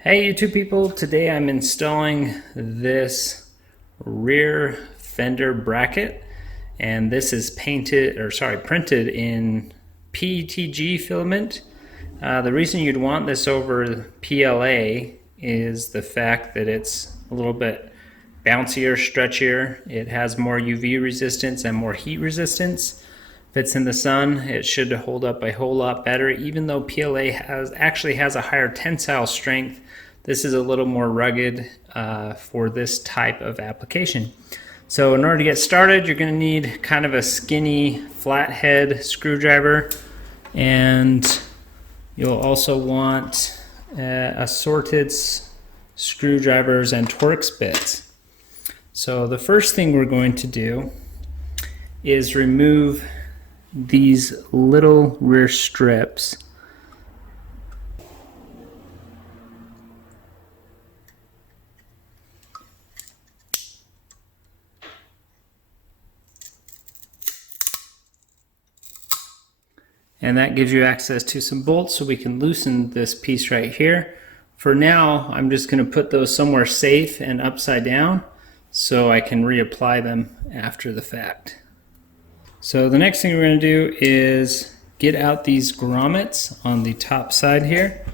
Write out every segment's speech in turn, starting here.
Hey YouTube people, today I'm installing this rear fender bracket, and this is printed in PETG filament. The reason you'd want this over PLA is the fact that it's a little bit bouncier, stretchier. It has more UV resistance and more heat resistance. If it's in the sun, it should hold up a whole lot better. Even though PLA actually has a higher tensile strength, this is a little more rugged for this type of application. So in order to get started, you're going to need kind of a skinny flathead screwdriver, and you'll also want assorted screwdrivers and Torx bits. So the first thing we're going to do is remove these little rear strips. And that gives you access to some bolts, so we can loosen this piece right here. For now, I'm just going to put those somewhere safe and upside down so I can reapply them after the fact. So the next thing we're going to do is get out these grommets on the top side here.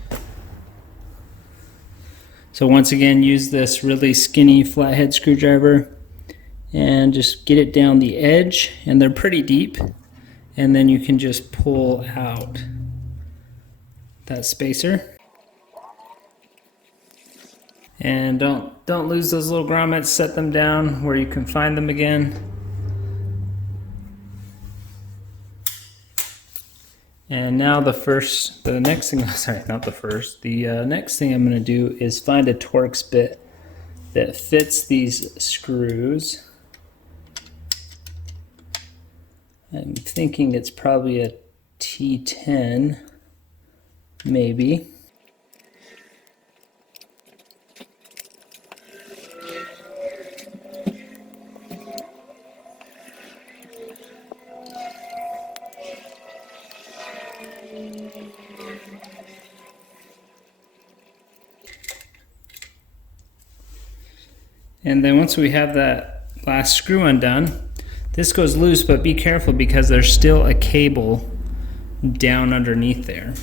So once again, use this really skinny flathead screwdriver and just get it down the edge, and they're pretty deep. And then you can just pull out that spacer. And don't lose those little grommets. Set them down where you can find them again. And now the next thing I'm going to do is find a Torx bit that fits these screws. I'm thinking it's probably a T10, maybe. And then once we have that last screw undone, this goes loose, but be careful because there's still a cable down underneath there.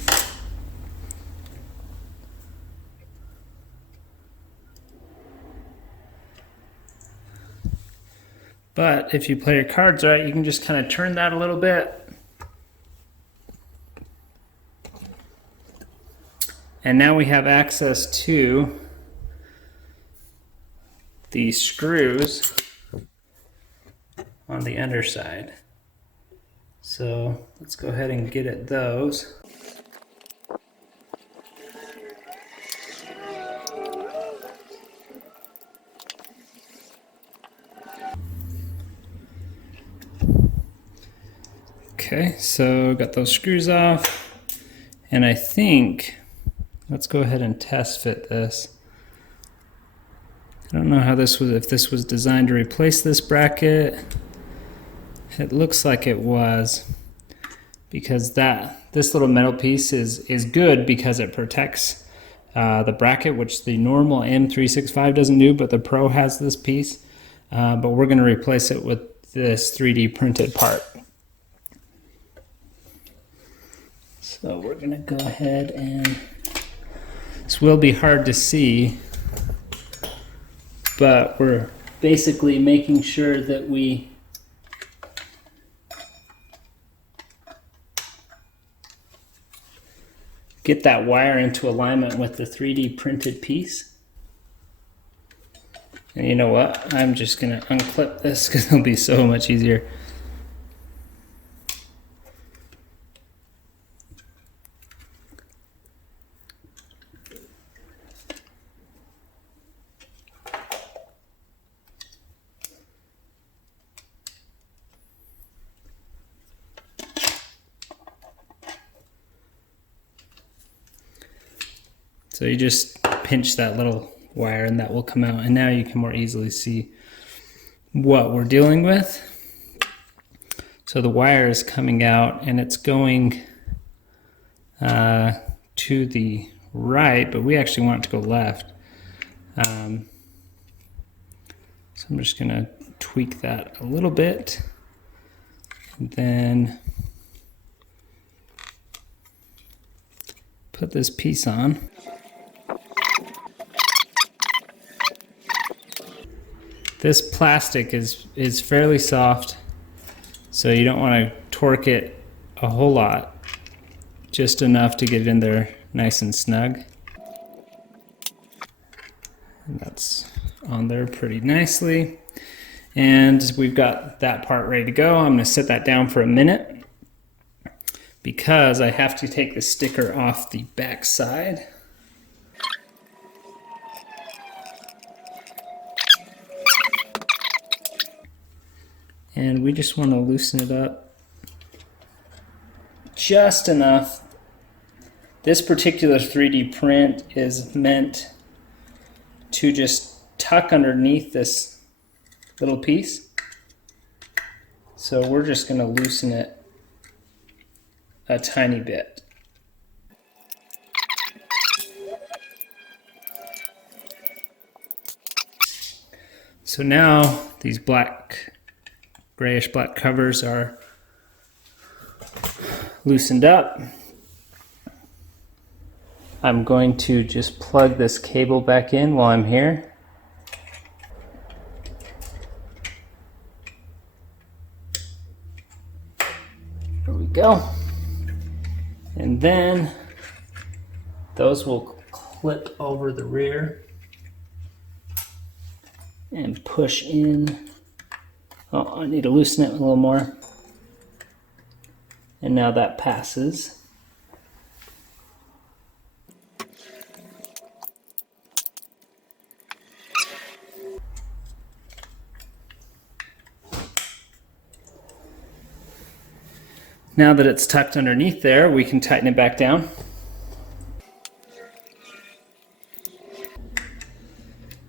But if you play your cards right, you can just kind of turn that a little bit. And now we have access to the screws on the underside. So let's go ahead and get at those. Okay, so got those screws off, and I think let's go ahead and test fit this. I don't know how this was, if this was designed to replace this bracket. It looks like it was, because this little metal piece is good because it protects the bracket, which the normal M365 doesn't do, but the Pro has this piece. But we're going to replace it with this 3D printed part. So we're going to go ahead and, this will be hard to see, but we're basically making sure that we get that wire into alignment with the 3D printed piece. And you know what? I'm just going to unclip this because it'll be so much easier. So you just pinch that little wire and that will come out, and now you can more easily see what we're dealing with. So the wire is coming out and it's going to the right, but we actually want it to go left. So I'm just gonna tweak that a little bit. And then put this piece on. This plastic is fairly soft, so you don't want to torque it a whole lot, just enough to get it in there nice and snug. And that's on there pretty nicely. And we've got that part ready to go. I'm going to set that down for a minute because I have to take the sticker off the back side. And we just want to loosen it up just enough. This particular 3D print is meant to just tuck underneath this little piece. So we're just going to loosen it a tiny bit. So now these grayish black covers are loosened up. I'm going to just plug this cable back in while I'm here. There we go. And then those will clip over the rear and push in. Oh, I need to loosen it a little more. And now that passes. Now that it's tucked underneath there, we can tighten it back down.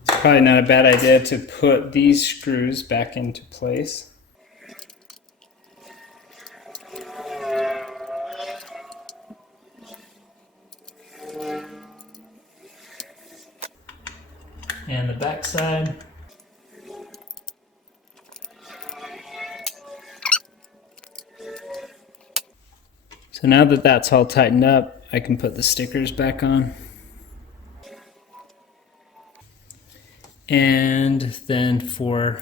It's probably not a bad idea to put these screws back into place. And the back side. So now that that's all tightened up, I can put the stickers back on. And then for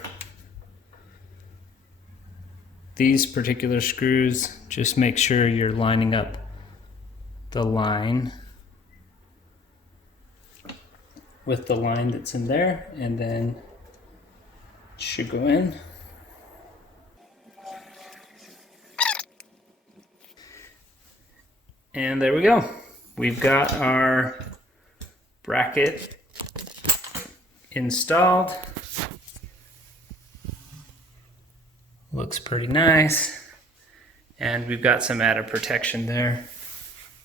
these particular screws, just make sure you're lining up the line with the line that's in there, and then it should go in. And there we go. We've got our bracket installed. Looks pretty nice. And we've got some added protection there.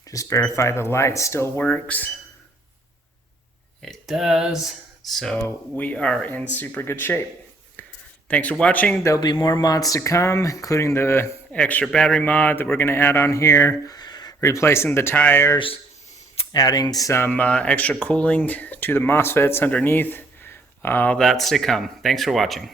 Just verify the light still works. It does. So we are in super good shape. Thanks for watching. There'll be more mods to come, including the extra battery mod that we're going to add on here, replacing the tires, adding some extra cooling to the MOSFETs underneath. All that's to come. Thanks for watching.